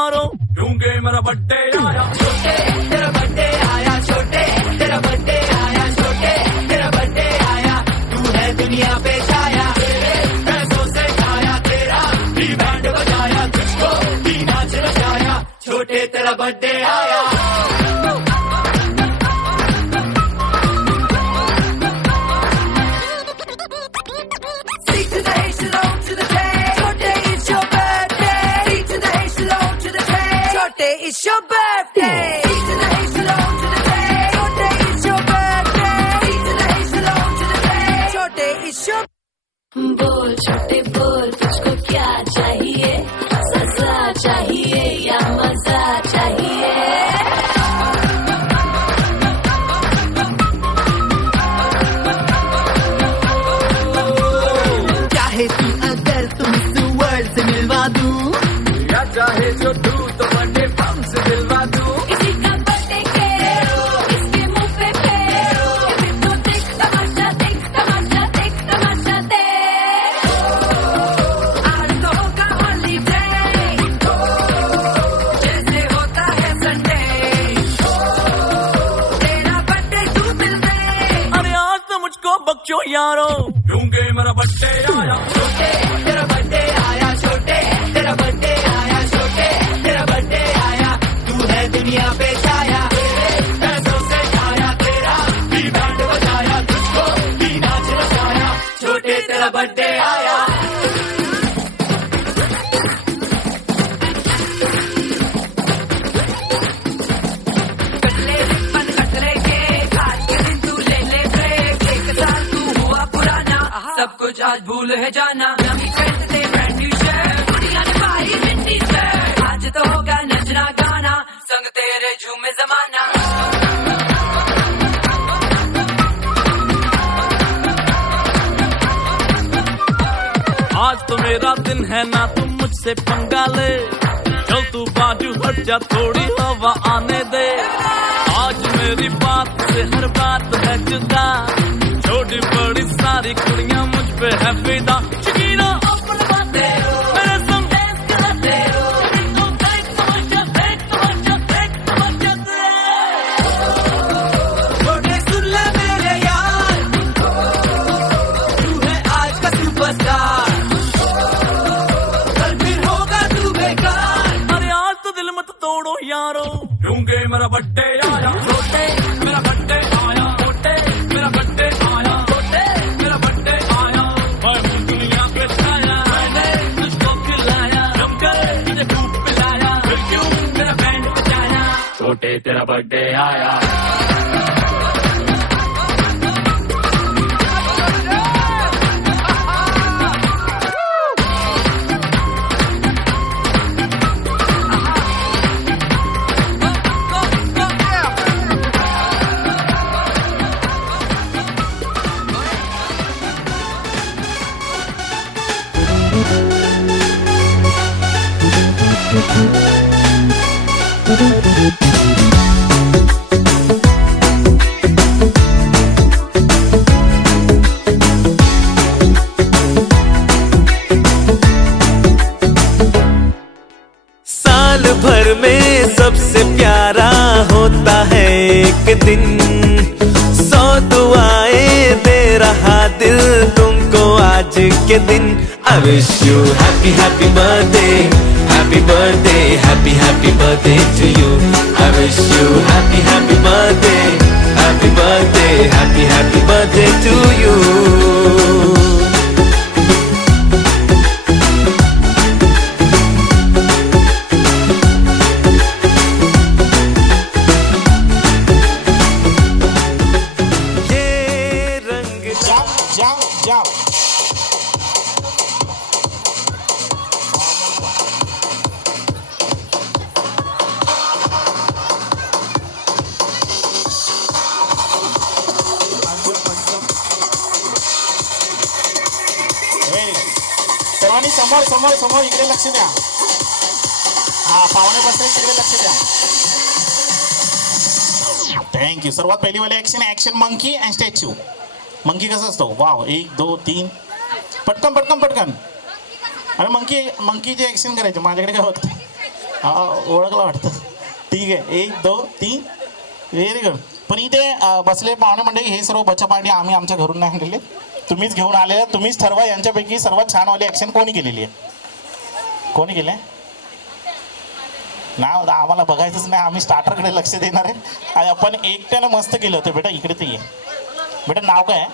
यारो, क्योंकि मेरा बर्थडे आया। छोटे तेरा बर्थडे आया, छोटे तेरा बर्थडे आया, छोटे तेरा बर्थडे आया। तू है दुनिया पे छाया, पैसों से खाया, तेरा भी बैंड बजाया, तुझको भी नाच नचाया। छोटे तेरा बर्थडे आया। It's your birthday. It's your birthday. It's your बोल छोटे बोल, तुझको क्या चाहिए? सजा चाहिए या मजा चाहिए? चाहे तू अगर तुम वर्ल्ड से मिलवा दूं, या चाहे जो तू तो बर्थडे बम से दिलवा दूं। किसी का बर्थडे खेलो, इसके मुंह पे फेरो, तो देख तमाशा, देख तमाशा, देख तमाशा दे। आज तो होगा हॉलीडे, जैसे होता है संडे, तेरा बर्थडे तू मिल दे। अरे आज तो मुझको बख्शो यारो, क्योंकि मेरा बर्थडे आया। छोटे तेरा बर्थडे आया, छोटे तेरा बर्थडे आया, छोटे तेरा बर्थडे आया। तू है दुनिया पे छाया, पैसों से खाया, तेरा भी बैंड बजाया, तुझको भी नाच नचाया। छोटे तेरा बर्थडे आया। कटले रिबन कटले के, आज के दिन तू ले ले ब्रेक। एक साल तू हुआ पुराना, सब कुछ आज भूल है जाना। नवी ट्रेंड से ब्रांड न्यू शर्ट, दुनिया ने पाई मिट्टी से। आज तो होगा नचना गाना, संग तेरे झूमे जमाना। आज तो मेरा दिन है ना, तुम मुझसे पंगा ले। चल तू बाजू हट जा, थोड़ी हवा आने दे। आज मेरी बात से हर बात है जुदा, छोटी बड़ी सारी कुड़ियां मुझ पे है फिदा। शकीना अपन बातें मेरे संग डांस कराते हो, देखो देख तमाशा, देख तमाशा, देख तमाशा दे। छोटे सुन ले मेरे यार, तू है आज का सुपरस्टार, कल फिर होगा तू बेकार। अरे आज तो दिल मत तोड़ो यारो, क्योंकि मेरा बर्थडे आया। छोटे मेरा बर्थडे आया, छोटे मेरा बर्थडे आया, छोटे मेरा बर्थडे आया। मैं दुनिया पे छाया, मैंने तुझको खिलाया, जमकर तुझे खूब पिलाया, फिर क्यों मेरा बैंड बजाया। छोटे तेरा बर्थडे आया। साल भर में सबसे प्यारा होता है एक दिन, 100 दुआएं दे रहा दिल तुमको आज के दिन। I wish you happy happy birthday, happy birthday, happy happy birthday to you. I wish you happy happy birthday, happy birthday, happy happy birthday to you. जाओ सर्वांनी समोर समोर समोर इकडे लक्ष द्या। हा पाहुणे बसले तिकडे लक्ष द्या। थँक्यू। सर्वात पहिली वाली action monkey and statue. Monkey कसं असतो? वाव 1 2 3 पटकन पटकन पटकन। अरे मंकीचे ऍक्शन करायचे, माझ्याकडे काय होत ओळखलं वाटतं. ठीक आहे, 1 2 3. Very good. पण इथे बसले पाहुणे मंडळी हे सर्व बच्चा पार्टी आम्ही आमच्या घरून नाही आणलेले, तुम्हीच घेऊन आले. तुम्हीच ठरवा यांच्यापैकी सर्वात छानवाली ॲक्शन कोणी केलेली आहे. कोणी केलं आहे नाव आम्हाला बघायचंच नाही, आम्ही स्टार्टरकडे लक्ष देणार आहे. आणि आपण एकट्यानं मस्त केलं होतं. बेटा इकडे ते ये. बेटा नाव काय आहे.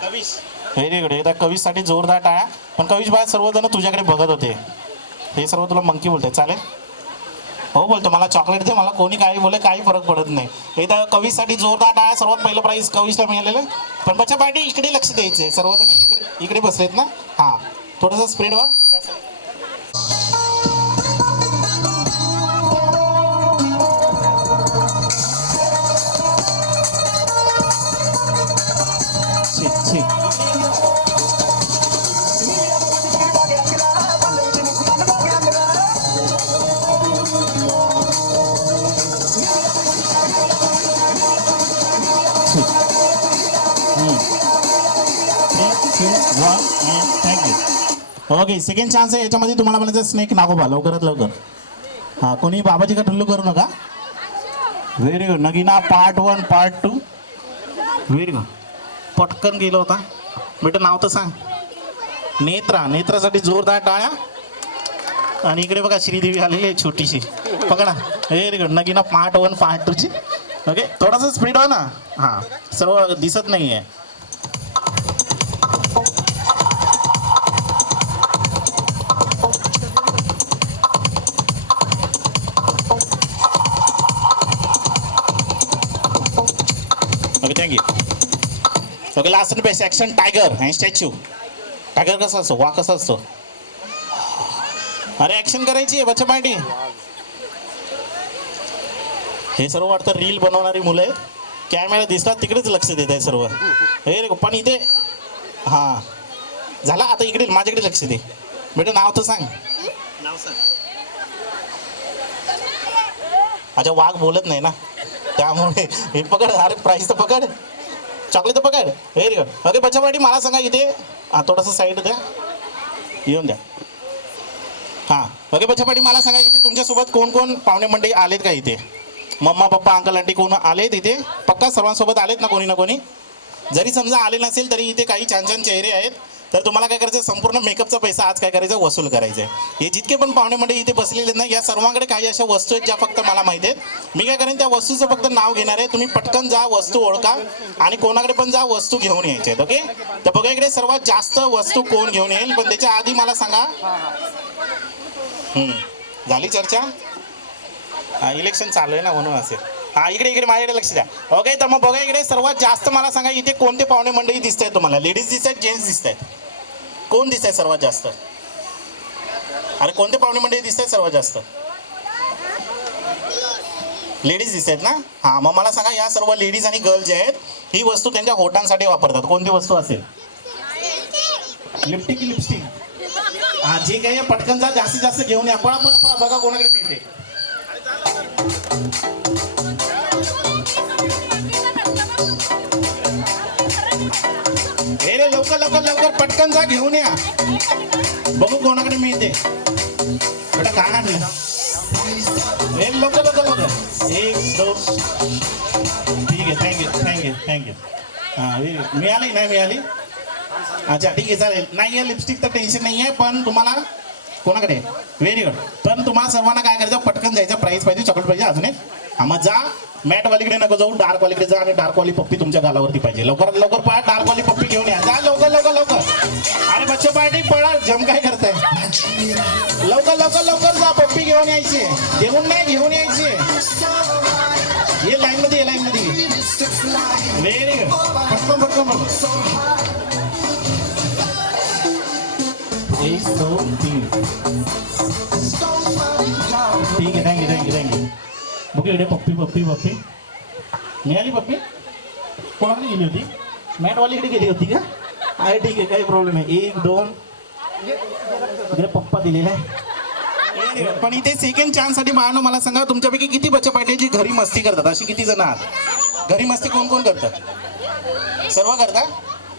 कविश. Very good. एकदा कविशसाठी जोरदार टाळ्या. पण कविश बाय सर्वजण तुझ्याकडे बघत होते, हे सर्व तुला मंकी बोलते. चालेल हो बोलतो, मला चॉकलेट दे, मला कोणी काही बोले काही फरक पडत नाही. एकदा कविशसाठी जोरदार टाळ्या. सर्वात पहिलं प्राईज कविशला मिळालेलं. पण बच्चा पार्टी इकडे लक्ष द्यायचं आहे. सर्वजण इकडे बसलेत ना. हां थोडंसं स्प्रेड व्हा. ओके सेकंड चान्स आहे याच्यामध्ये. तुम्हाला म्हणायचं स्नेक नागोबा लवकरात लवकर. हां कोणी बाबाजी का ठुल्लू करू नका. Very good. Nagina part 1 part 2. Very good. पटकन गेलो होता. बेटा नाव तर सांग. नेत्रा. नेत्रासाठी जोरदार टाळ्या. आणि इकडे बघा श्रीदेवी आलेली आहे छोटीशी. पकडा. Very good. Nagina part 1 part 2ची. ओके थोडासा स्पीड हो ना. हां सर्व दिसत नाही आहे. Okay thank you. ओके लास्ट आणि बेस्ट ॲक्शन टायगर आणि स्टॅच्यू. टायगर कसा असतो, वाघ कसा असतो. अरे ॲक्शन करायची आहे बच्चा पार्टी. हे सर्व वाटतं रील बनवणारी मुलं आहेत. कॅमेरा दिसतात तिकडेच लक्ष देत आहे सर्व. हे रे पण इथे हां झाला. आता इकडे माझ्याकडे लक्ष दे. बेटा नाव तर सांग. नाव सांग. अच्छा वाघ बोलत नाही ना त्यामुळे हे पकड. अरे प्राईस तर पकड, चॉकलेट तर पकड. Very good. ओके बच्चा पार्टी मला सांगा इथे. हां थोडंसं साईड द्या, येऊन द्या. हां ओके बच्चा पार्टी मला सांगा इथे तुमच्यासोबत कोण कोण पाहुणे मंडळी आलेत का इथे. मम्मा पप्पा अंकल आंटी कोण आलेत इथे. पक्का सर्वांसोबत आलेत ना कोणी ना कोणी. जरी समजा आले नसेल तरी इथे काही छान छान चेहरे आहेत. तर तुम्हाला काय करायचं संपूर्ण मेकअपचा पैसा आज काय करायचं वसूल करायचा आहे. हे जितके पण पाहुणे मंडळी इथे बसलेले आहेत ना या सर्वांकडे काही अशा वस्तू आहेत ज्या फक्त मला माहिती आहेत. मी काय करेन त्या वस्तूचं फक्त नाव घेणार आहे. तुम्ही पटकन जा वस्तू ओळखा आणि कोणाकडे पण जा वस्तू घेऊन यायचे आहेत. ओके तर बघा इकडे सर्वात जास्त वस्तू कोण घेऊन येईल. पण त्याच्या आधी मला सांगा झाली चर्चा. इलेक्शन चालू आहे ना म्हणून असेल. हां इकडे माझ्याकडे लक्ष द्या. ओके तर मग बघा इकडे सर्वात जास्त मला सांगा इथे कोणते पाहुणे मंडळी दिसत आहेत तुम्हाला. लेडीज दिसत आहेत जेंट्स दिसत आहेत. कोण दिसत आहे सर्वात जास्त. अरे कोणते पाहुणे मंडळी दिसत आहेत सर्वात जास्त. लेडीज दिसत आहेत ना. हां मग मला सांगा या सर्व लेडीज आणि गर्ल जे आहेत ही वस्तू त्यांच्या होटांसाठी वापरतात. कोणती वस्तू असेल. लिपस्टिक की लिपस्टिक. हां जे काही पटकन जा जास्तीत जास्त घेऊन या. पळा बघा कोणाकडे मिळते. हे रे लवकर पटकन जा घेऊन या. बघू कोणाकडे मिळते. बेटा काय आणलं. हे लवकर 1 2. ठीक आहे थँक्यू. हां मिळाली नाही मिळाली. अच्छा ठीक आहे चालेल. नाही आहे लिपस्टिक तर टेन्शन नाही आहे. पण तुम्हाला कोणाकडे. Very good. पण तुम्हाला सर्वांना काय करायचं पटकन जायचं. प्राईस पाहिजे चॉकलेट पाहिजे अजून एक. हा मग जा मॅटवालीकडे नको जाऊ डार्कवालीकडे जा आणि डार्कवाली पप्पी तुमच्या गालावरती पाहिजे. लवकरात लवकर पळा डार्कवाली पप्पी घेऊन या. जा लवकर. अरे बच्चा पार्टी पळा जम काय करताय. लवकर जा पप्पी घेऊन यायची. देऊन नाही घेऊन यायची. ये लाईन मध्ये व्हेरी गुड. पटकन 1 2 3. ठीक आहे थँक्यू. बघू इकडे पप्पी मिळाली. पप्पी कोणाकडे गेली होती. मॅटवालीकडे गेली होती का. आहे ठीक आहे काही प्रॉब्लेम आहे. 1 2 इकडे पप्पा दिलेला आहे. पण इथे सेकंड चान्ससाठी बाळांनो मला सांगा तुमच्यापैकी किती बच्चा पार्टी जी घरी मस्ती करतात. अशी किती जण आहात. घरी मस्ती कोण करतात. सर्व करतात.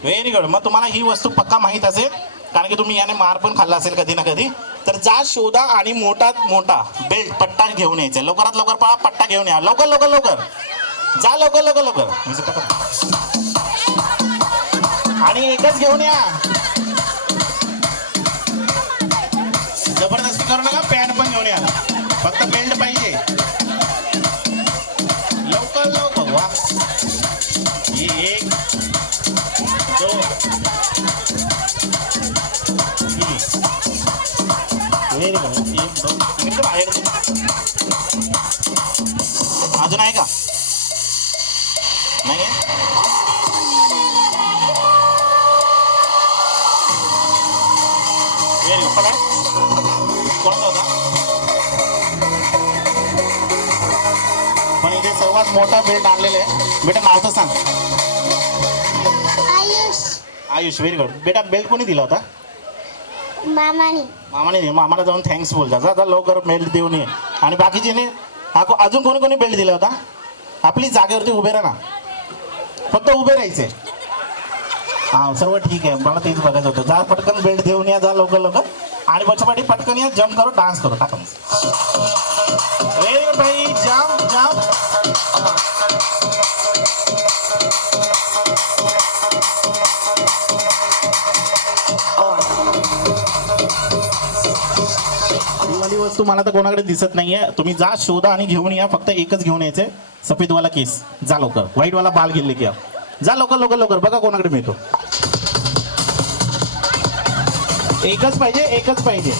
Very good. मग तुम्हाला ही वस्तू पक्का माहीत असेल कारण कारण की तुम्ही याने मार पण खाल्ला असेल कधी ना कधी. तर जा शोधा आणि मोठात मोठा बेल्ट पट्टा घेऊन यायचा. लवकरात लवकर पळा, पट्टा घेऊन या. लवकर लवकर लवकर जा, लवकर लवकर लवकर. आणि एकच घेऊन या. जबरदस्ती करू नका. पॅन्ट पण घेऊन या. फक्त बेल्ट पाहिजे. लवकर लवकर. वा, एक, दोन, व्हेरी गुड. एक, दोन, इकडे बाहेर. अजून आहे का? नाही. Very good. पकड. कोणता होता? पण इथे सर्वात मोठा बेल्ट आणलेला आहे. बेटा नाव तर सांग. आयुष. Very good. बेटा बेल्ट कोणी दिला होता? मामाने दे. मामाला जाऊन थँक्स बोल. जा लवकर बेल्ट देऊन ये. आणि बाकीचे अजून कोणी कोणी बेल्ट दिला होता? आपली जागेवरती उभे राहा ना. फक्त उभे राहायचे. हां सर्व ठीक आहे. मला तेच बघायचं होतं. जा पटकन बेल्ट देऊन या. जा लवकर लवकर. आणि बच्चापाटी पटकन या. जम्प करो, डान्स करो. टाका. व्हेरी गुड भाई. Jump jump. ही वस्तू मला तर कोणाकडे दिसत नाहीये. तुम्ही जा शोधा आणि घेऊन या. फक्त एकच घेऊन यायचे. सफेदवाला केस. जा लवकर. व्हाईटवाला बाल गेले की जा लवकर लवकर लवकर. बघा कोणाकडे मिळतो. एकच पाहिजे, एकच पाहिजे.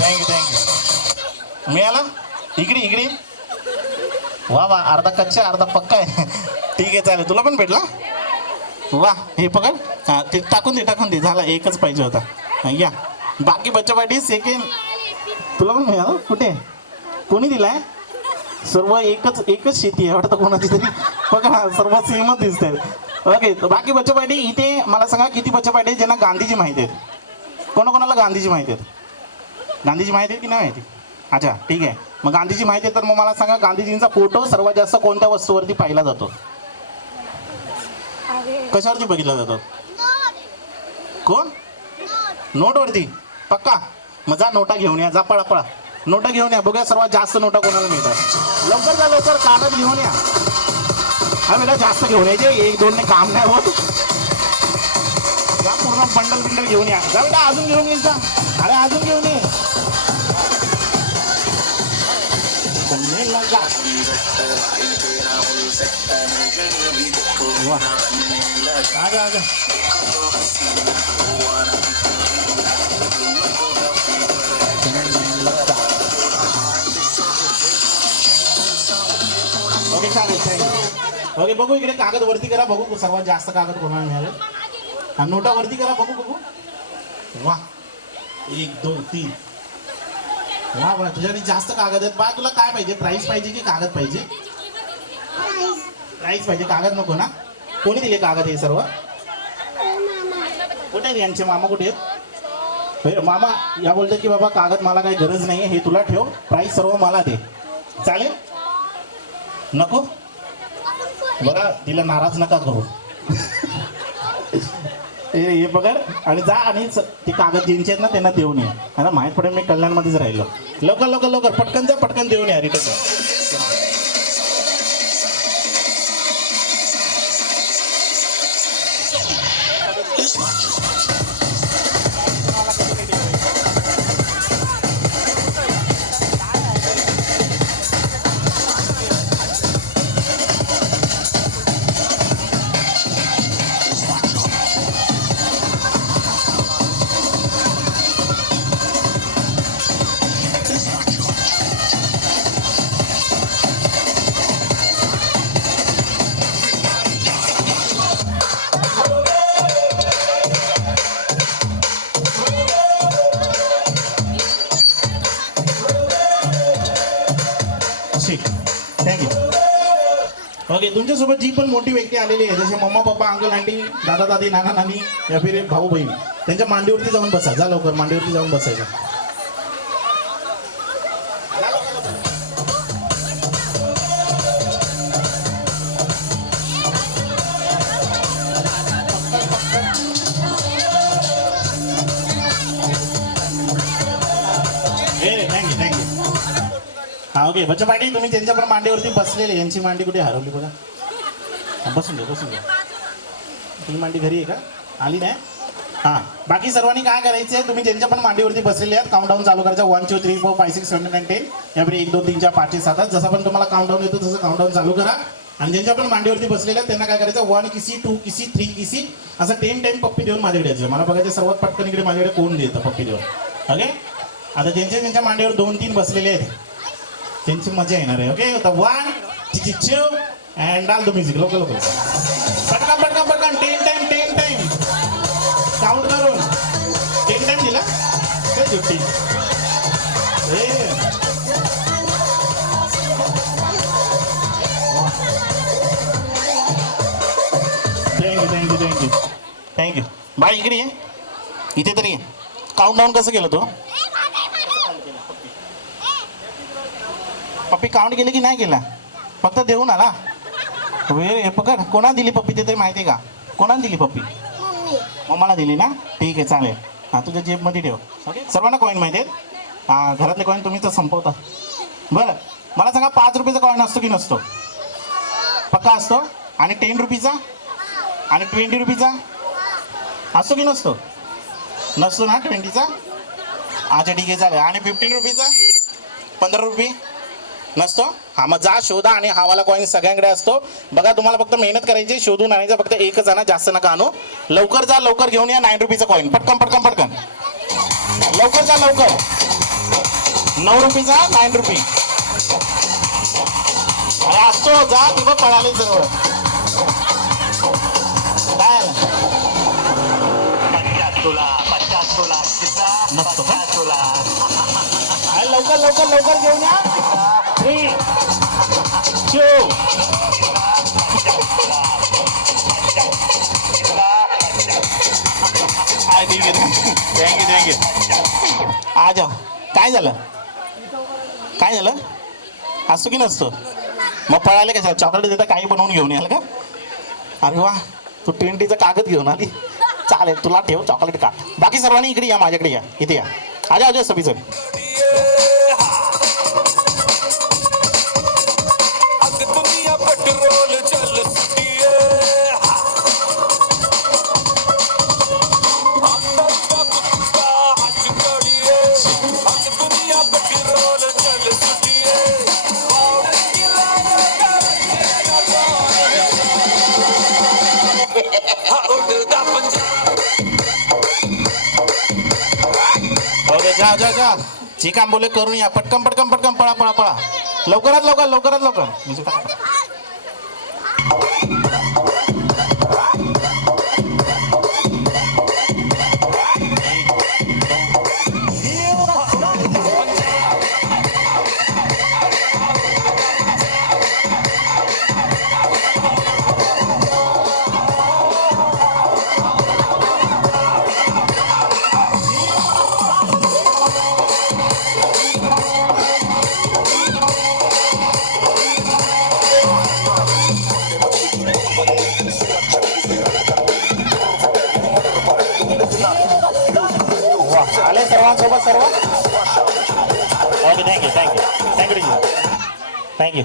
थँक्यू. मिळाला? इकडे इकडे. वा वा. अर्धा कच्चा अर्धा पक्का आहे. ठीक आहे चालेल. तुला पण भेटला? वा. हे पकड. हां ते टाकून दे. झाला. एकच पाहिजे होता. या. बाकी बच्चा पाठी सेकंड. तुला पण मिळालं? कुठे? कोणी दिलाय? सर्व एकच शेती आहे वाटतं कोणाची तरी. बघा सर्व सेमच दिसत आहेत. ओके. बाकी बच्चा पाठी इथे मला सांगा किती बच्चा पाठी ज्यांना गांधीजी माहिती आहेत? कोणाकोणाला गांधीजी माहिती आहेत? गांधीजी माहिती आहे की नाही माहिती? अच्छा ठीक आहे. मग गांधीजी माहिती आहे तर मग मला सांगा गांधीजींचा फोटो सर्वात जास्त कोणत्या वस्तूवरती पाहिला जातो? कशावरती बघितला जातो? कोण? नोटवरती. पक्का? मग जा नोटा घेऊन या. जा पळा पळा. नोटा घेऊन या. बघूया सर्वात जास्त नोटा कोणाला मिळतात. लवकर जा लवकर. कागद घेऊन या. हा बेटा जास्त घेऊन यायचे. एक दोनने काम नाही होत. जा पूर्ण बंडल घेऊन या. जा बेटा अजून घेऊन ये. जा. अरे अजून घेऊन ये. आजा आजा. ओके चालेल. थँक्यू. ओके बघू इकडे कागद वरती करा. बघू सर्वात जास्त कागद कोणाला मिळाले. आणि नोटा वरती करा. बघू. वा. 1 2 3. वा बा. तुझ्याकडे जास्त कागद आहेत. बा तुला काय पाहिजे? प्राईस पाहिजे की कागद पाहिजे? प्राईस पाहिजे. कागद नको ना? कोणी दिले कागद हे सर्व? कुठे आहेत यांचे मामा? कुठे आहेत? मामा या बोलतात की बाबा कागद मला काही गरज नाही. हे तुला ठेव. प्राईस सर्व मला दे. चालेल? नको? बघा तिला नाराज नका करू. हे पकड आणि जा आणि ते कागद ज्यांचे आहेत ना त्यांना देऊन ये. आता माहीत पडेल मी कल्याणमध्येच राहिलो. लवकर लवकर लवकर. पटकन जा. पटकन देऊन या. रिटर्न. ओके, तुमच्यासोबत जी पण मोठी व्यक्ती आलेली आहे, जसे मम्मा पप्पा अंकल आंटी दादा दादी नाना नानी या फिर भाऊ बहीण, त्यांच्या मांडीवरती जाऊन बसा. जा लवकर मांडीवरती जाऊन बसायचं. थँक्यू. हा ओके, बच्चा पाटील तुम्ही त्यांच्या पण मांडीवरती बसलेले. यांची मांडी कुठे हरवली बघा. हा, बसून घ्या बसून घ्या. तुझी मांडी घरी आहे का? आली नाही? हां, बाकी सर्वांनी काय करायचं आहे, तुम्ही ज्यांच्या पण मांडीवरती बसलेले आहेत काउंटडाऊन चालू करायचा. 1 2 3 4 5 6 7 8 9 10 यापुढे 1 2 3 4 5 6 7 8. जसं पण तुम्हाला काउंटडाऊन येतो तसं काउंटडाऊन चालू करा. आणि ज्यांच्या पण मांडीवरती बसलेले आहेत त्यांना काय करायचं, 1 किसी 2 किसी 3 किसी असं 10 टाइम पप्पी देऊन माझ्याकडे यायचं. मला बघायचं सर्वात पटकन इकडे माझ्याकडे कोण देतं पप्पी देऊन. ओके, आता ज्यांच्या मांडीवर 2 3 बसलेले आहेत त्यांची मजा येणार आहे. ओके, आता 1 2 अँड डाल द म्युझिक. लोकल पटकन पटकन पटकन 10 टाइम काउंट करून 10 टाइम दिला तर 15. थँक्यू. बाय इकडे ये, इथे तरी ये. काउंट डाऊन कसं केलं तू? पप्पी काउंट केली की नाही केला? फक्त देऊन आला. हे पकड, कोणा दिली पप्पी ते तरी माहिती आहे का? कोणाला दिली पप्पी? मम्माला दिली ना? ठीक आहे, चालेल. हां, तुझ्या जेबमध्ये ठेव. सर्वांना कॉईन माहिती आहेत? हां, घरातले कॉईन तुम्ही तर संपवता. बरं, मला सांगा 5 रुपयाचा कॉईन असतो की नसतो? पक्का असतो. आणि 10 रुपीचा आणि 20 रुपीचा असतो की नसतो? नसतो ना 20चा? अच्छा ठीक आहे, चालेल. आणि 15 रुपीचा, 15 रुपये नसतो? हा, मग जा शोधा. आणि हावाला कॉईन सगळ्यांकडे असतो. बघा, तुम्हाला फक्त मेहनत करायची, शोधून आणायचं. फक्त एकच आणा, जास्त नका आणू. लवकर जा, लवकर घेऊन या 9 रुपीचा कॉईन. पटकन पटकन पटकन लवकर जा, लवकर. 9 रुपीचा 9 रुपये. अरे असतो, जा तिथं पळाले सर्व. काय नसतो का? अरे लवकर लवकर लवकर घेऊन या. 3 2 थँक्यू. आ जाओ. काय झालं? काय झालं? असतो की नसतो? मग पळाले कशा? चॉकलेट देता काही बनवून घेऊन याल का? अरे वा, तू 20चा कागद घेऊन आली. चालेल, तुला ठेव चॉकलेट का. बाकी सर्वांनी इकडे या, माझ्याकडे या, इथे या. आजा आजा सभी सर. जा जा जा, जे काम बोले करून या. पटकन पटकन पटकन पळा पळा पळा. लवकरात लवकर लवकरात लवकर. आले सर्वांसोबत सर्व. Okay, thank you.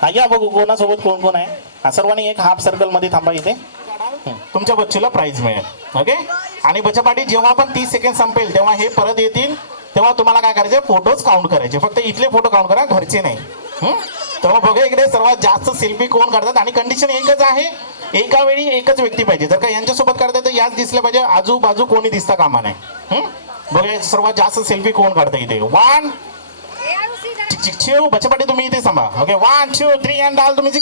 हा, या बघू कोणासोबत कोण कोण आहे. हा, सर्वांनी एक हाफ सर्कल मध्ये थांबा. इथे तुमच्या बच्चूला प्राइज मिळेल. ओके, आणि बच्चापाटी जेव्हा पण 30 सेकंड संपेल तेव्हा हे परत येतील. तेव्हा तुम्हाला काय करायचे, फोटोज काउंट करायचे. फक्त इथले फोटो काउंट करा, घरचे नाही. तेव्हा बघा इकडे सर्वात जास्त सेल्फी कोण काढतात. आणि कंडिशन एकच आहे, एका वेळी एकच व्यक्ती पाहिजे. जर का यांच्यासोबत काढताय तर याच दिसल्या पाहिजे, आजूबाजू कोणी दिसता कामा नाही. बघा सर्वात जास्त सेल्फी कोण काढतं इथे. 1 2 बच्चापाटी तुम्ही इथे सांभा. ओके, 1 2 3 अँड डाल तुम्ही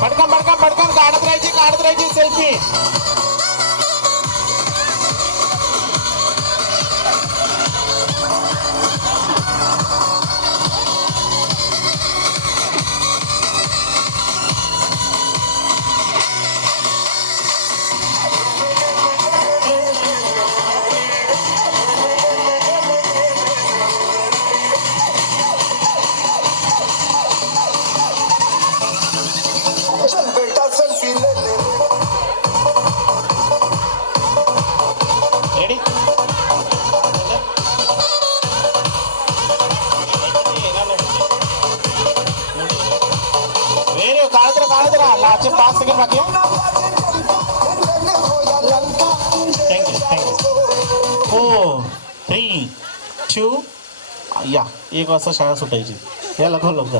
पटकन पटकन पटकन काढत राहायची सेल्फी. सेकंड बाकी आहे. Thank you thank you. 4 3 2 या 1 वाजता शाळा सुटायची. या लवकर लवकर.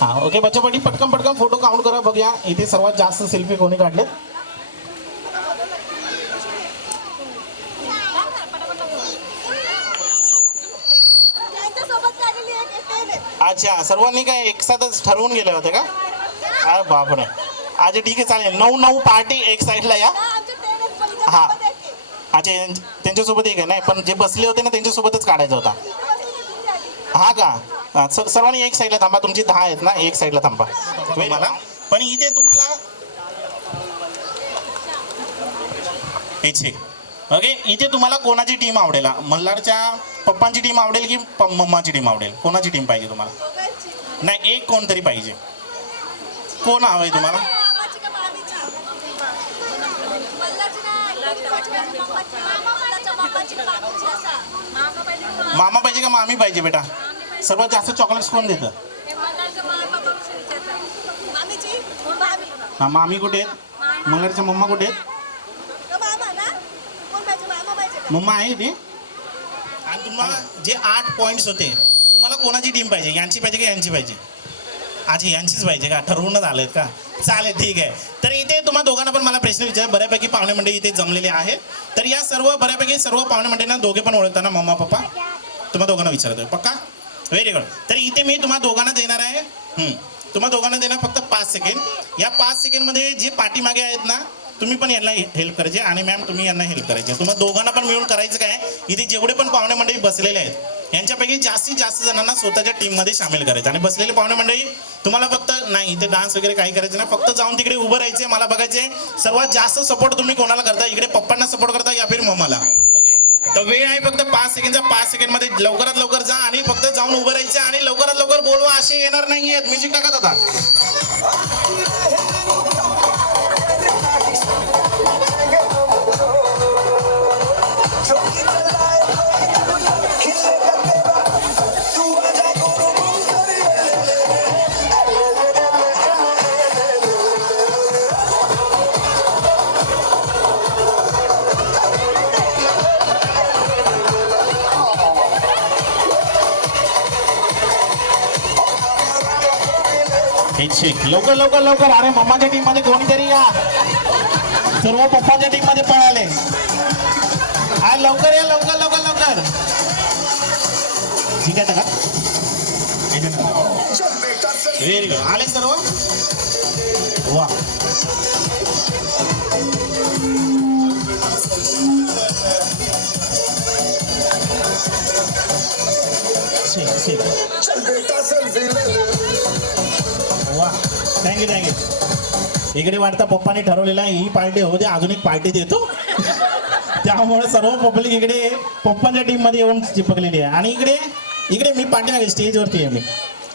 हां ओके बच्चा पाटी पटकन पटकन फोटो काउंट करा बघूया इथे सर्वात जास्त सेल्फी कोणी काढलेत. अच्छा सर्वांनी काय एक साथच ठरवून गेले होते का? अरे बापरे. अच्छा ठीक आहे चालेल. 9 पार्टी एक साईडला या. हां अच्छा त्यांच्यासोबत एक आहे नाही पण जे बसले होते ना त्यांच्यासोबतच काढायचा होता. हा का सर्वांनी एक साईडला थांबा. तुमची 10 आहेत ना एक साईडला थांबा. मला पण इथे तुम्हाला ओके इथे तुम्हाला कोणाची टीम आवडेल? मल्हारच्या पप्पांची टीम आवडेल की मम्माची टीम आवडेल? कोणाची टीम पाहिजे तुम्हाला? नाही एक कोणतरी पाहिजे. कोण हवंय तुम्हाला? मामा पाहिजे का मामी पाहिजे बेटा? सर्वात जास्त चॉकलेट्स कोण देतं? हा मामी कुठे आहेत? मल्हारच्या मम्मा कुठे आहेत? मम्मा आहे ते. आणि तुम्हाला जे 8 पॉईंट्स होते तुम्हाला कोणाची टीम पाहिजे? यांची पाहिजे का यांची पाहिजे? अच्छा यांचीच पाहिजे का? ठरवूनच आलेत का? चालेल ठीक आहे. तर इथे तुम्हा दोघांना पण मला प्रश्न विचार. बऱ्यापैकी पाहुणे मंडळी इथे जमलेले आहेत. तर या बऱ्यापैकी सर्व पाहुणे मंडळींना दोघे पण ओळखताना मम्मा पप्पा तुम्हा दोघांना विचारतोय पक्का? Very good. तर इथे मी तुम्हा दोघांना देणार आहे तुम्हा दोघांना देणार फक्त 5 सेकंड. या 5 सेकंडमध्ये जे पाठीमागे आहेत ना तुम्ही पण यांना हेल्प करायचे आणि मॅम तुम्ही यांना हेल्प करायचे. तुम्हाला दोघांना पण मिळून करायचं काय इथे जेवढे पण पाहुणे मंडळी बसलेले आहेत यांच्यापैकी जास्तीत जास्त जणांना स्वतःच्या टीममध्ये सामील करायचं. आणि बसलेले पाहुणे मंडळी तुम्हाला फक्त नाही इथे डान्स वगैरे काही करायचं नाही. फक्त जाऊन तिकडे उभं राहायचे. मला बघायचे सर्वात जास्त सपोर्ट तुम्ही कोणाला करता? इकडे पप्पांना सपोर्ट करता या फिर मम्माला? तर वेळ आहे फक्त 5 सेकंडचा. 5 सेकंडमध्ये लवकरात लवकर जा आणि फक्त जाऊन उभं राहायचं आणि लवकरात लवकर बोलवा. असे येणार नाहीयेत. म्युझिक टाका आता. लवकर लवकर लवकर. अरे मम्माच्या टीम मध्ये कोणीतरी या. सर्व पप्पाच्या टीम मध्ये पळाले. अरे लवकर या लवकर लवकर लवकर. ठीक आहे का? Very good. आले सर्व. वा वा थँक्यू थँक्यू. इकडे वाटतं पप्पाने ठरवलेलं आहे ही पार्टी होऊ दे अजून एक पार्टी देतो. त्यामुळे सर्व पब्लिक इकडे पप्पांच्या टीम मध्ये येऊन चिपकलेली आहे. आणि इकडे इकडे मी पाठी स्टेजवरती आहे मी.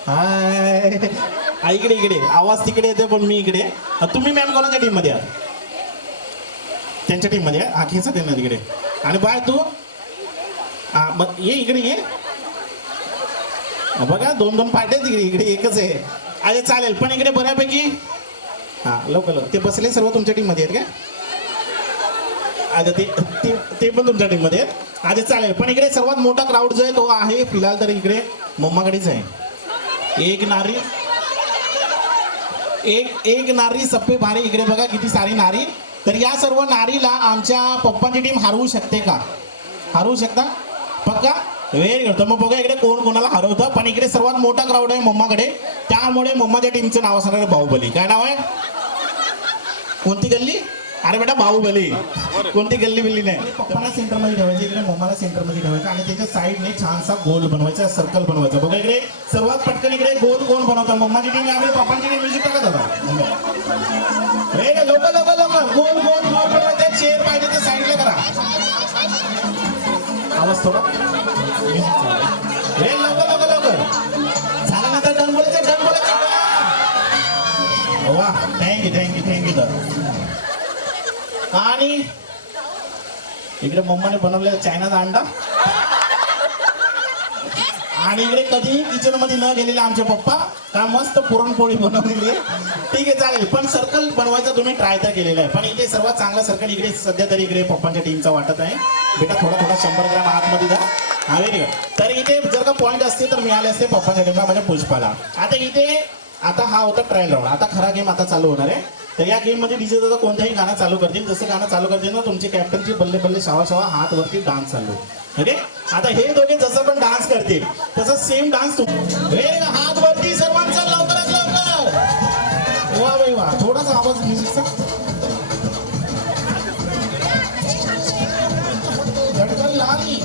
हाय इकडे इकडे आवाज तिकडे येते पण मी इकडे. तुम्ही मॅम कोणाच्या टीम मध्ये आहात? त्यांच्या टीम मध्ये आहे. हा खेचा त्यांना तिकडे. आणि बाय तू मग ये इकडे ये. बघा 2-2 पार्ट्या तिकडे इकडे एकच आहे. अरे चालेल पण इकडे बऱ्यापैकी हा लवकर लवकर. ते बसले सर्व तुमच्या टीम मध्ये आहेत का? आता ते पण तुमच्या टीम मध्ये आहेत. अच्छा चालेल पण इकडे सर्वात मोठा क्राऊड जो आहे तो आहे फिलहाल तर इकडे मम्माकडेच आहे. एक नारी सप्पे भारी. इकडे बघा किती सारी नारी. तर या सर्व नारीला आमच्या पप्पांची टीम हरवू शकते का? हरवू शकता पक्का? Very good. तर मग बघा इकडे कोण कोणाला हरवतं. पण इकडे सर्वात मोठा क्राऊड आहे मम्माकडे. त्यामुळे मम्माच्या टीमचं नाव असणार आहे बाहुबली. काय नाव आहे? कोणती गल्ली? अरे बेटा बाहुबली. कोणती गल्ली बिल्ली नाही. पप्पाला सेंटरमध्ये ठेवायचं इकडे मम्माला सेंटरमध्ये ठेवायचं आणि त्याच्या साईडने छानसा गोल बनवायचा सर्कल बनवायचा. बघा इकडे सर्वात पटकन इकडे गोल कोण बनवतं? मम्माची टीम यावेळी पप्पांची टीम म्युझिक टाकत होता. लवकर लवकर लवकर गोल गोल गोल बनवायचं. चेअर पाहिजे तर साईडला करा. आवाज थोडा लवकर लवकर लवकर झालं ना तर डन बोलायचं डन बोलायचं. वा थँक्यू थँक्यू थँक्यू. तर आणि इकडे मम्माने बनवलेला चायनाचा अंडा आणि इकडे कधीही किचन मध्ये न गेलेले आमचे पप्पा का मस्त पुरणपोळी बनवलेली आहे. ठीक आहे चालेल, पण सर्कल बनवायचा तुम्ही ट्राय तर केलेला आहे. पण इथे सर्वात चांगला सर्कल इकडे सध्या तरी इकडे पप्पांच्या टीमचा वाटत आहे. बेटा थोडा 100 ग्रॅम आतमध्ये जा. हा व्हेरी गुड. तर इथे जर का पॉईंट असते तर मिळाले असते पप्पाच्या टीमला, म्हणजे पुष्पाला. आता हा होता ट्रायल राऊंड. आता खरा गेम आता चालू होणार आहे. तर या गेम मध्ये डीजे दादा कोणत्याही गाणं चालू करतील. जसं गाणं चालू करतील ना तुमचे कॅप्टनची बल्ले बल्ले शावा शावा हात वरती डान्स चालू. ओके, आता हे दोघे जसं पण डान्स करतील तसं सेम डान्स हात वरती सर्वांचा लवकरात लवकर. वा बाई वा, थोडासा आवाज म्युझिकचा. धडकन लाली.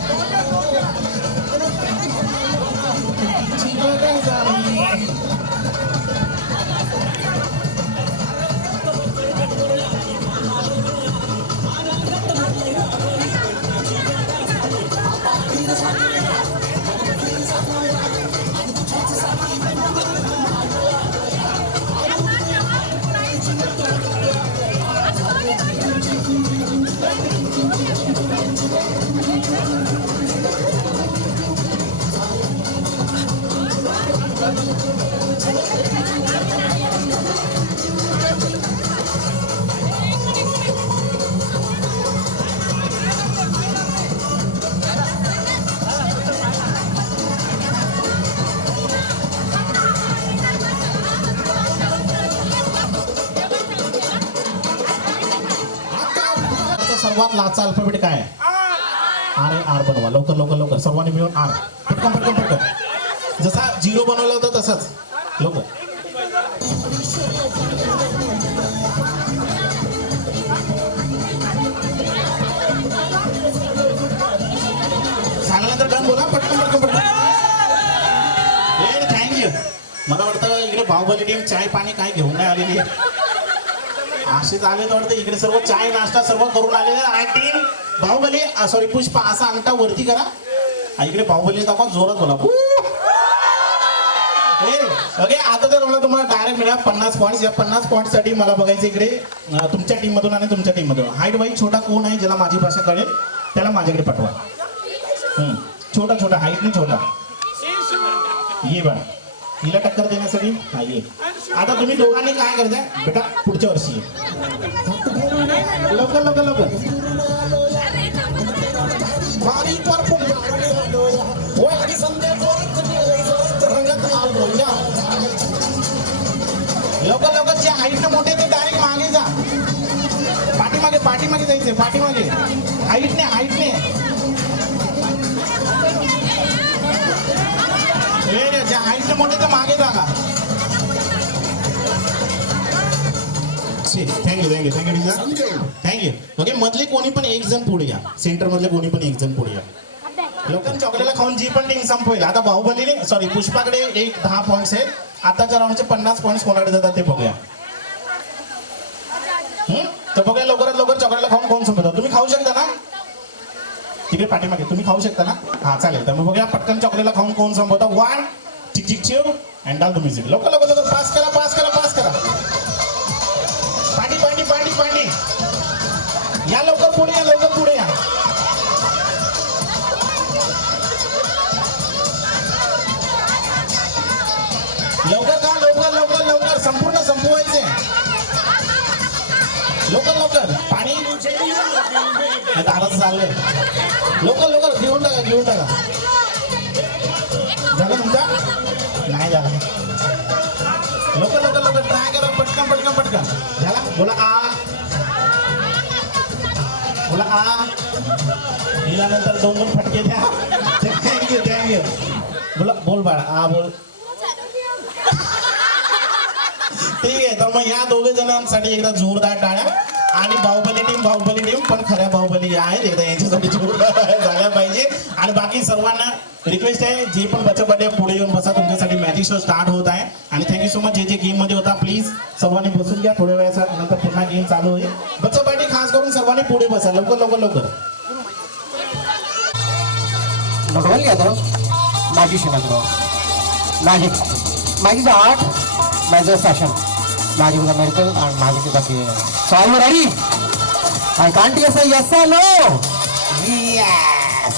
सर्वात लाचा अल्फाबेट काय आहे? आर. आर बनवा लवकर लवकर लवकर सर्वांनी मिळून आर. पटकन पटकन पटकन. जसा 0 बनवला होता तसाच लवकर. सांगल्यानंतर डन बोला. पटकन पटकन पटकन. थँक्यू. मला वाटतं इकडे बाहुबली टीम चाय पाणी काय घेऊन नाही आलेली आहे. असेच आले तर वाटतं इकडे सर्व चाय नाश्ता सर्व करून आलेले आहे. टीम बाहुबली सॉरी पुष्पा असा अंगठा वरती करा. इकडे बाहुबली दाखवा जोरात बोला. ओके, आता तर मला तुम्हाला डायरेक्ट मिळा 50 पॉईंट्स. या 50 पॉईंट साठी मला बघायचं इकडे तुमच्या टीम मधून आणि तुमच्या टीम मधून. हाईट वाईज छोटा कोण आहे ज्याला माझी भाषा कळेल त्याला माझ्याकडे पाठवा. छोटा छोटा हाईटने छोटा ये बा हिला टक्कर देण्यासाठी. हा ये. आता तुम्ही दोघांनी काय करताय बेटा पुढच्या वर्षी लवकर लवकर लवकर. लवकर लवकर जे हाईटने मोठे ते डायरेक्ट मागे जा. पाठीमागे पाठीमागे जायचे पाठीमागे. हाईटने हाईटने. ज्या हाईटने मोठे ते मागे जागा. Thank you thank you thank you thank you. Okay, मधले कोणी पण एक जण पुढे या. सेंटर मधले कोणी पण एक जण पुढे या. लोकांना चॉकलेटला खाऊन जी पण टीम संपवेल. आता बाहुबलीने सॉरी पुष्पाकडे 10 पॉईंट्स आहेत. आताच्या राऊंडचे 50 पॉईंट्स कोणाकडे जातात ते बघूया. तर बघूया लवकरात लवकर चॉकलेटला खाऊन कोण संपवतात. तुम्ही खाऊ शकता ना तिकडे पाठीमागे. तुम्ही खाऊ शकता ना. हा चालेल. तर मग बघूया पटकन चॉकलेटला खाऊन कोण संपवता. 1 चिक चिक चिव अँड डाल द म्युझिक. लवकर लवकर लवकर पास करा पास करा पास करा. पाठी पाठी पाठी पाठी. या लवकर पुढे या लवकर पुढे या. लवकर का लवकर लवकर लवकर संपूर्ण संपवायचे. लवकर लवकर पाणी दाराचं चाललंय. लवकर लवकर घेऊन टाका घेऊन टाका. झालं तुमचा नाही झाला. लवकर लवकर लवकर ट्राय करा. पटकन पटकन पटकन. झाला बोला आ बोला आ. हिल्यानंतर 2 फटके द्या. Thank you thank you. बोला बोल बाळा आ बोल. ठीक आहे. तर मग या दोघे जणांसाठी एकदा जोरदार टाळ्या. आणि बाहुबली टीम पण खऱ्या बाहुबली या आहेत एकदा यांच्यासाठी जोरदार झाल्या पाहिजे. आणि बाकी सर्वांना रिक्वेस्ट आहे जे पण बच्चापाटी पुढे येऊन बसा. तुमच्यासाठी मॅजिक शो स्टार्ट होत आहे. आणि थँक्यू सो मच. जे जे गेम मध्ये होता प्लीज सर्वांनी बसून घ्या. थोड्या वेळाचा नंतर पुन्हा गेम चालू होईल. बच्चापाटी खास करून सर्वांनी पुढे बसा लवकर लवकर लवकर. Magic the art, magic fashion, magic is a miracle, and magic is a fear. So are you ready? I can't hear say yes or no. Yes.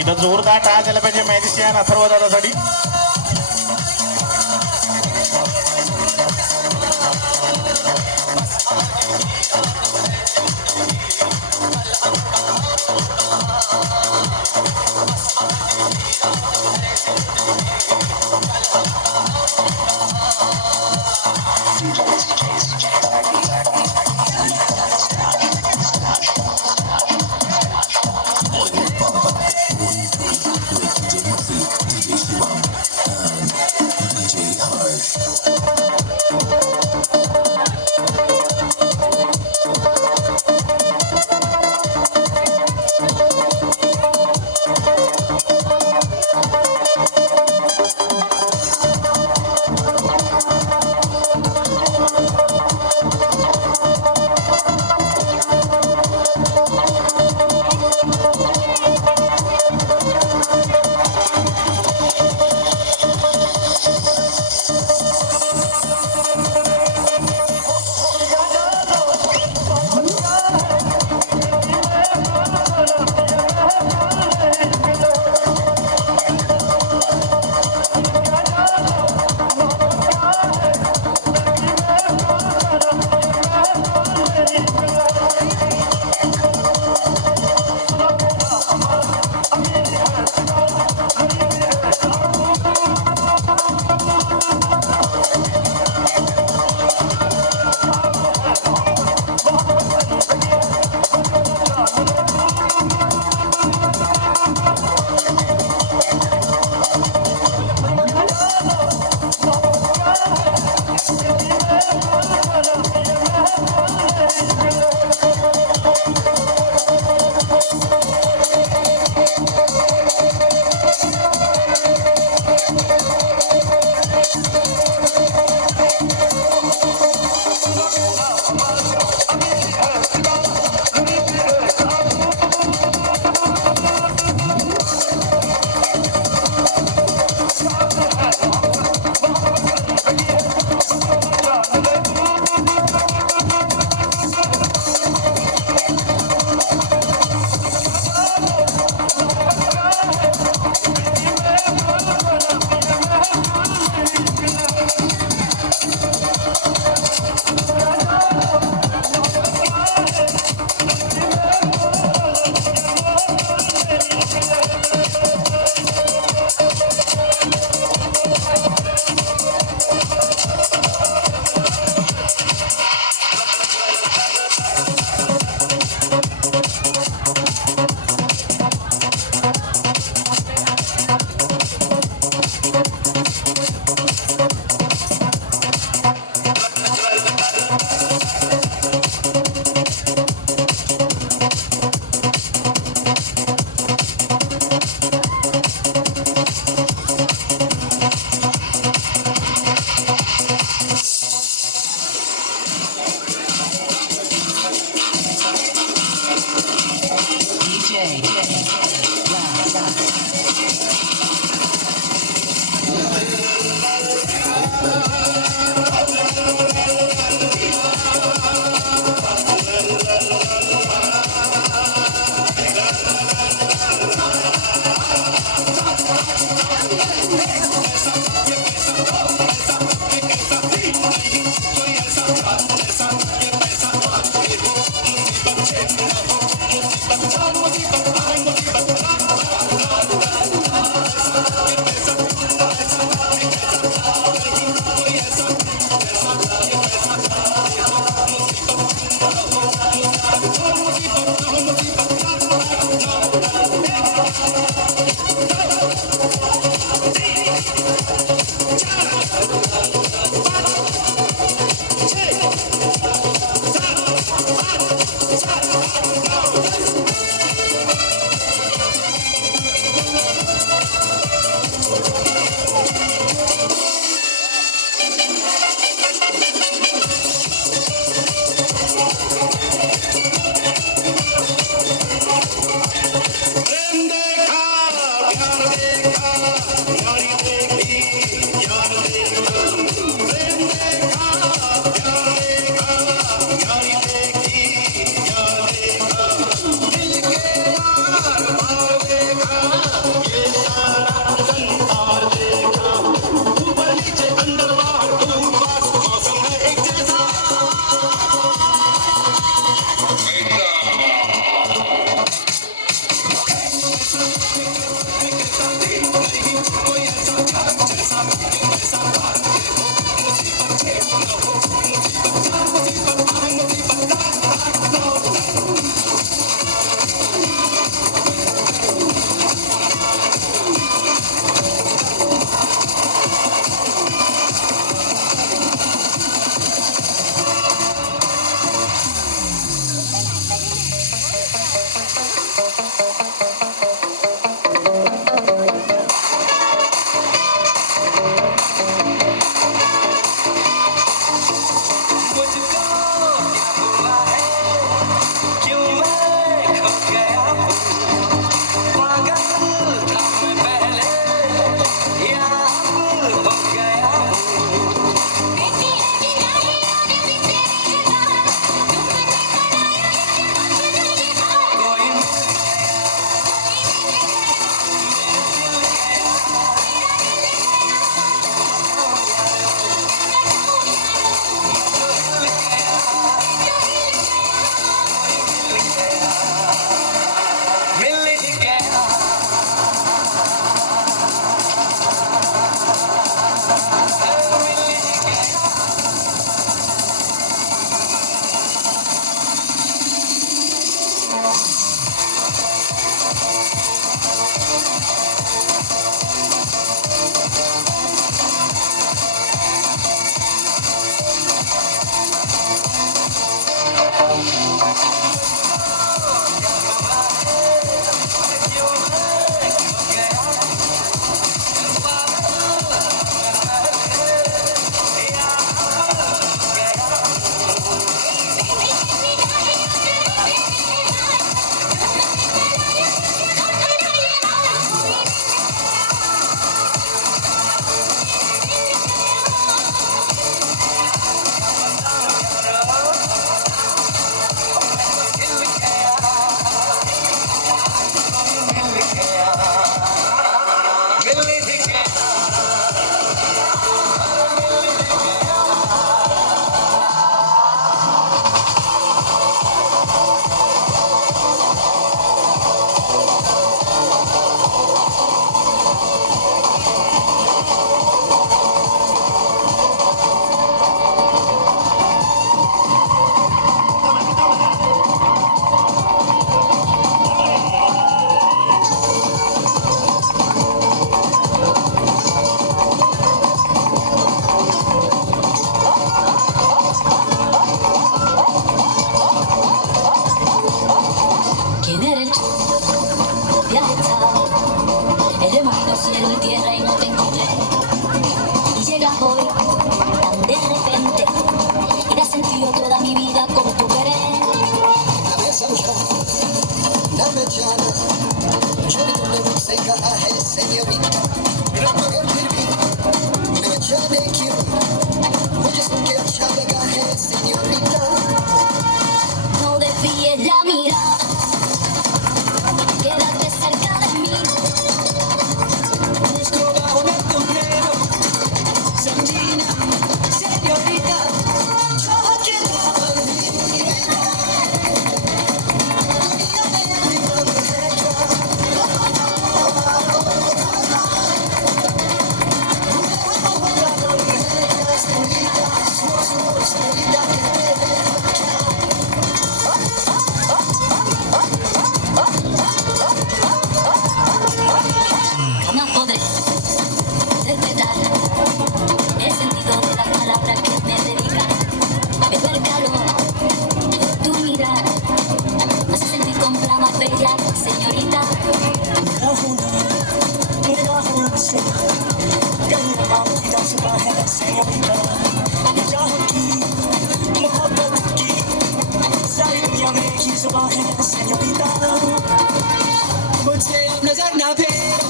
एकदा जोरदार टाळ झाला पाहिजे मॅजिशियन अथर्व दादासाठी. bella señorita. मुझे नजर ना फेरो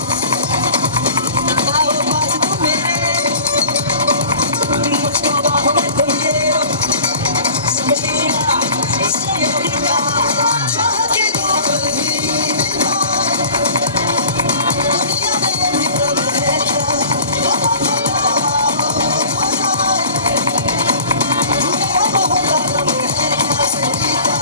आओ पास तुम मेरे मुझको बाहों में तुम घेरो समझ लिया सेñorita चाह के दो पल भी दुनिया में ये प्रभु है क्या मेरा बहुत आराम है सेñorita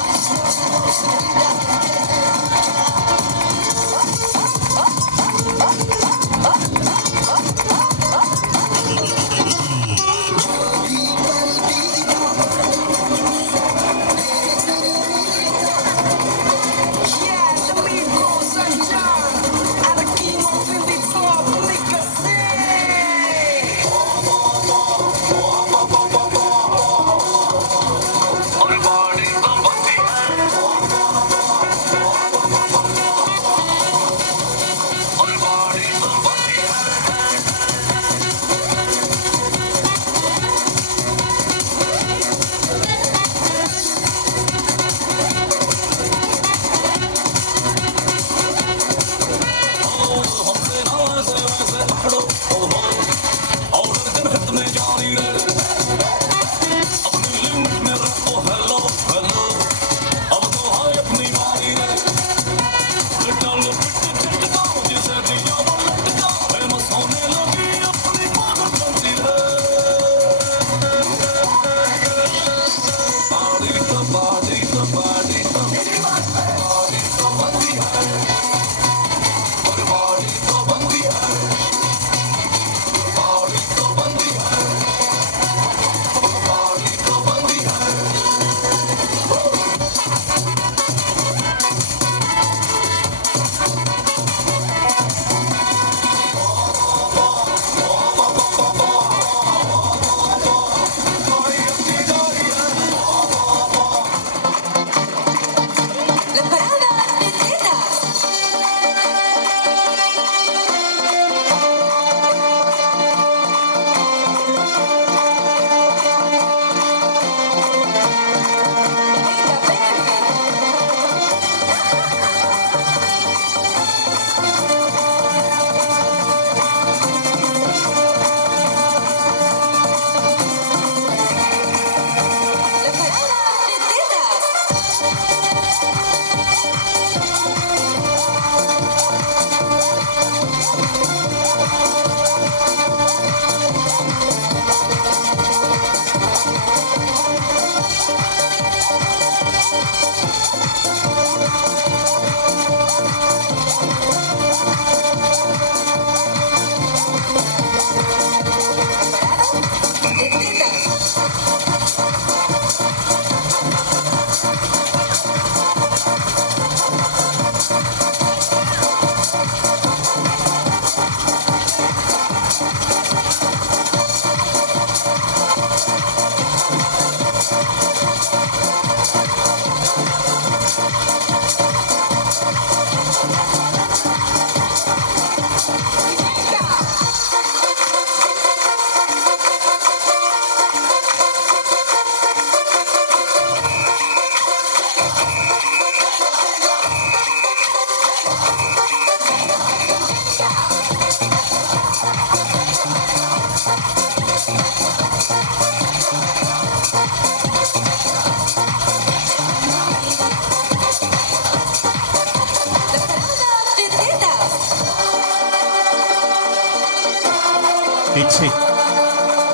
इच्छे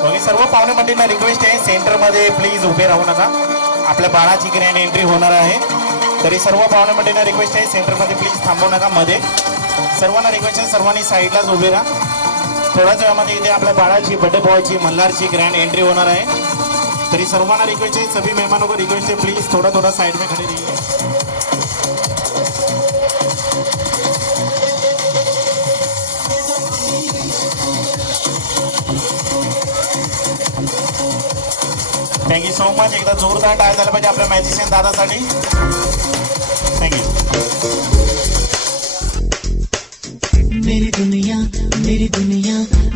बाकी सर्व पाहुणे मंडळींना रिक्वेस्ट आहे सेंटरमध्ये प्लीज उभे राहू नका. आपल्या बाळाची ग्रँड एंट्री होणार आहे तरी सर्व पाहुणे मंडळींना रिक्वेस्ट आहे सेंटरमध्ये प्लीज थांबू नका. मध्ये सर्वांना रिक्वेस्ट आहे सर्वांनी साईडलाच उभे राहा. थोड्याच वेळामध्ये इथे आपल्या बाळाची बर्थडे बॉयची मल्हारची ग्रँड एंट्री होणार आहे तरी सर्वांना रिक्वेस्ट है सभी मेहमानों को रिक्वेस्ट है प्लीज थोड़ा थोड़ा साइड में खड़े रहिए. Thank you so much. एकदा जोरदार टाळ्या झाल्या पाहिजे आपल्या मॅजिशियन दादासाठी. थँक्यू. मेरी दुनिया मेरी दुनिया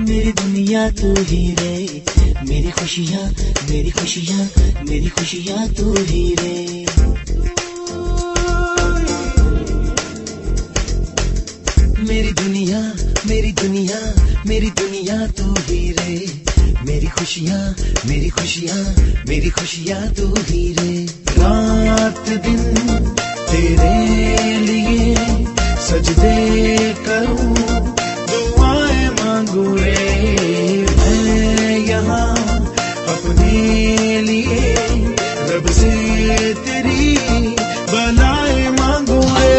मेरी दुनिया तू ही रे मेरी खुशियाँ मेरी खुशियाँ मेरी खुशियाँ तू ही रे मेरी दुनिया मेरी दुनिया मेरी दुनिया तू ही रे मेरी खुशियाँ मेरी खुशियाँ मेरी खुशियाँ तू ही रे रात दिन तेरे लिए सजदे करूं दुआएं मांगू रे मैं यहाँ अपने लिए रब से तेरी भलाएं मांगू रे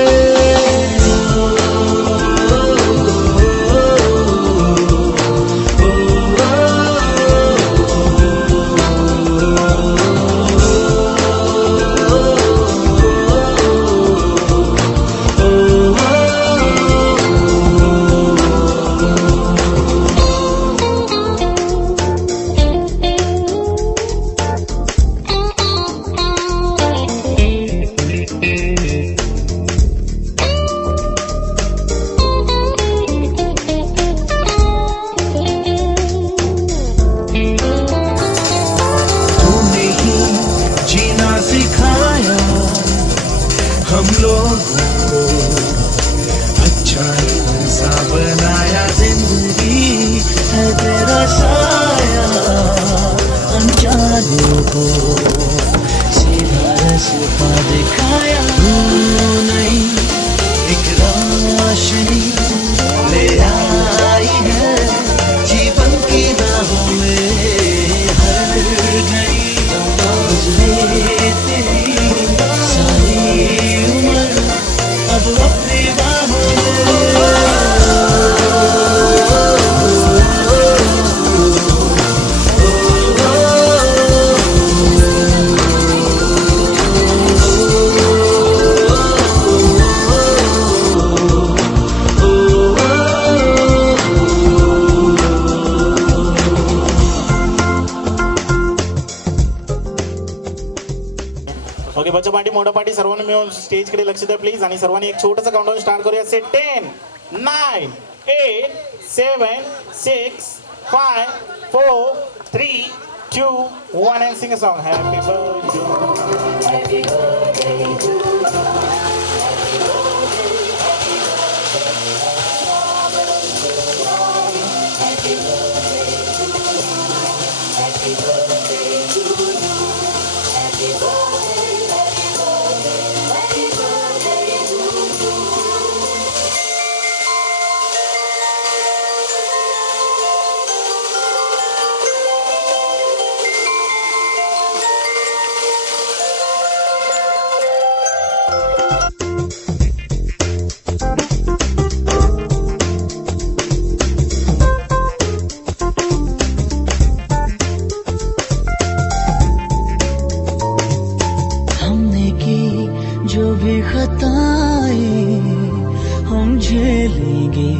हम लोगों को अच्छा इंसान बनाया जिंदगी है तेरा साया अनजानों को सीधा रास्ता दिखाया तू नहीं एक रोशनी ले आई है जीवन की राहों में हर घड़ी गुजरे तेरी सारी अब अपनी बाहों ओके बच्चा पार्टी मोठा पार्टी सर्वांनी मिळून स्टेजकडे लक्ष द्या प्लीज आणि सर्वांनी एक छोटंसं काउंटडाऊन स्टार्ट करूया से 10 9 8 7 6 5 4 3 2 1 and sing a song happy जो भी खताएं हम झेलेंगे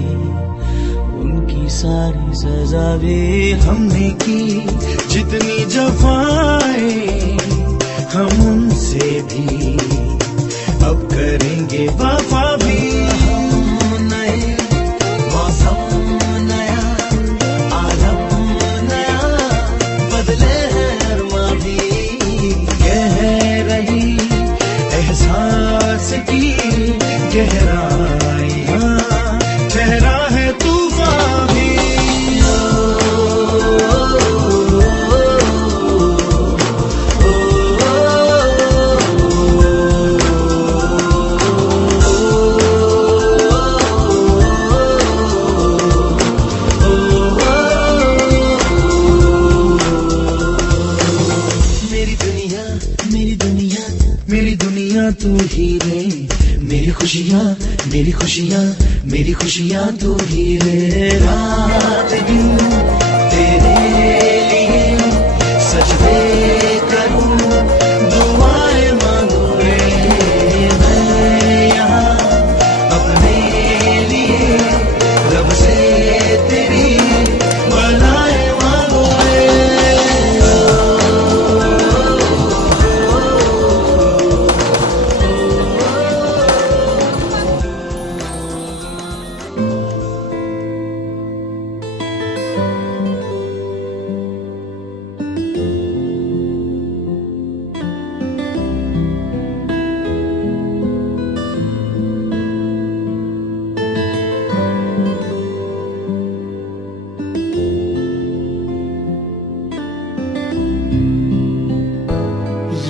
उनकी सारी सजा भी हमने की जितनी जफाएं हम उनसे भी अब करेंगे वफा भी नए मौसम नया आलम नया बदले हैं अरमा भी कह रही एहसास की गहराइयाँ ठहरा है तूफान भी मेरी दुनिया तू ही रे मेरी खुशियाँ मेरी खुशियाँ मेरी खुशियाँ तू ही रे रात दिन तेरे लिए सजदे करूं दुआएं मांगू रे मैं यहाँ अपने लिए रब से तेरी भलाएं मांगू रे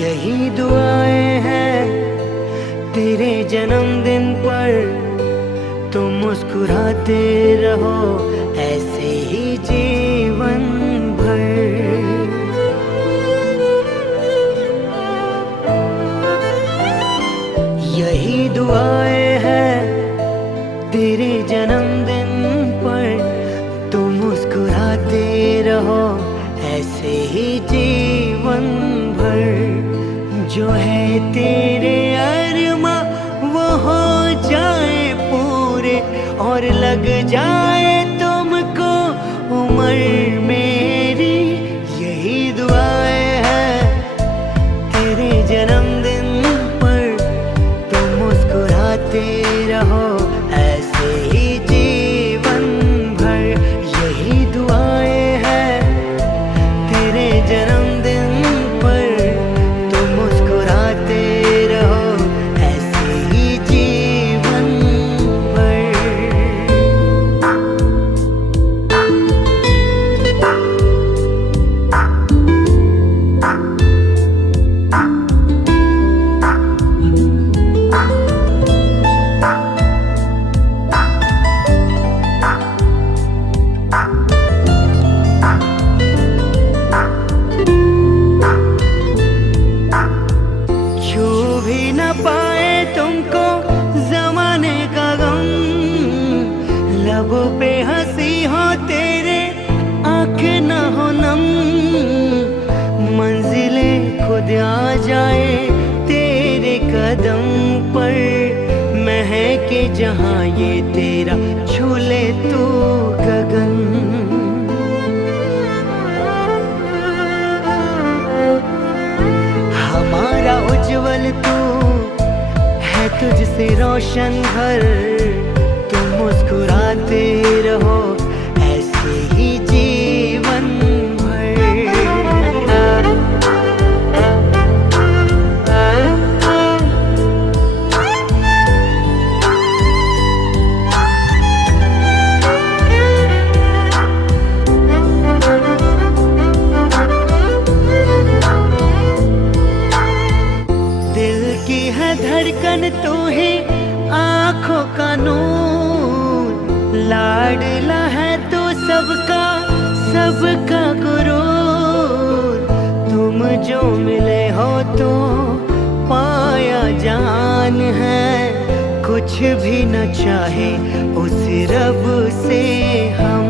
यही दुआएं हैं तेरे जन्मदिन पर, तुम मुस्कुराते रहो ऐसे ही जीवन भर। यही दुआएं हैं तेरे जन्मदिन पर, तुम मुस्कुराते रहो ऐसे ही जीवन भर। जो है तेरे अरमा वो हो जाए पूरे, और लग जाए तुमको उम्र मेरी। यही दुआएं हैं तेरे जन्मदिन पर, तुम मुस्कुराते रहो ऐसे ही जीवन भर। यही दुआएं हैं तेरे जन्मदिन पर, तुम मुस्कुराते रहो ऐसे ही जीवन भर। छू भी न पाए तुमको जमाने का गम, लबों पे हंसी हो तेरे आँख न हो नम। मंजिलें खुद आ जाए तेरे कदम पर, महके जहाँ ये तेरा छूले तू गगन। हमारा उज्जवल तू है, तुझसे रोशन घर। तुम मुस्कुराते रहो ऐसे ही जीवन भर। दिल की है धड़कन तू ही, आँखों का नूर। लाडला है तू सबका सबका गुरूर। तुम जो मिले हो तो पाया जान है, कुछ भी न चाहे उस रब से हम।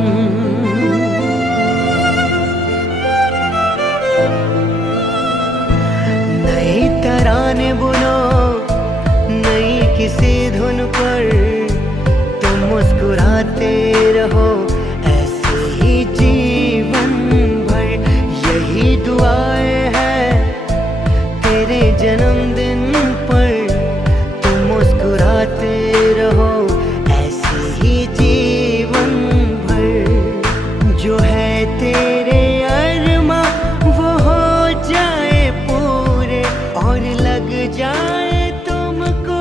नई तराने बुनो नई किसी धुन पर, तुम मुस्कुराते रहो ऐसे ही जीवन भर। यही दुआएं हैं तेरे जन्मदिन पर, तुम मुस्कुराते रहो ऐसे ही जीवन भर। जो है तेरे अरमा वो हो जाए पूरे, और लग जाए तुमको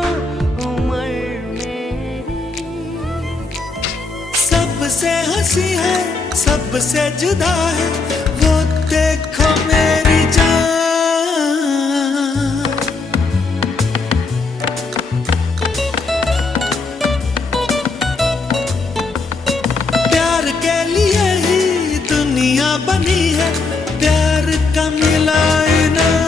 उम्र मेरी। सबसे हंसी है सबसे जुदा है वो देखो मेरी जान। प्यार के लिए ही दुनिया बनी है, प्यार का मिला इनाम।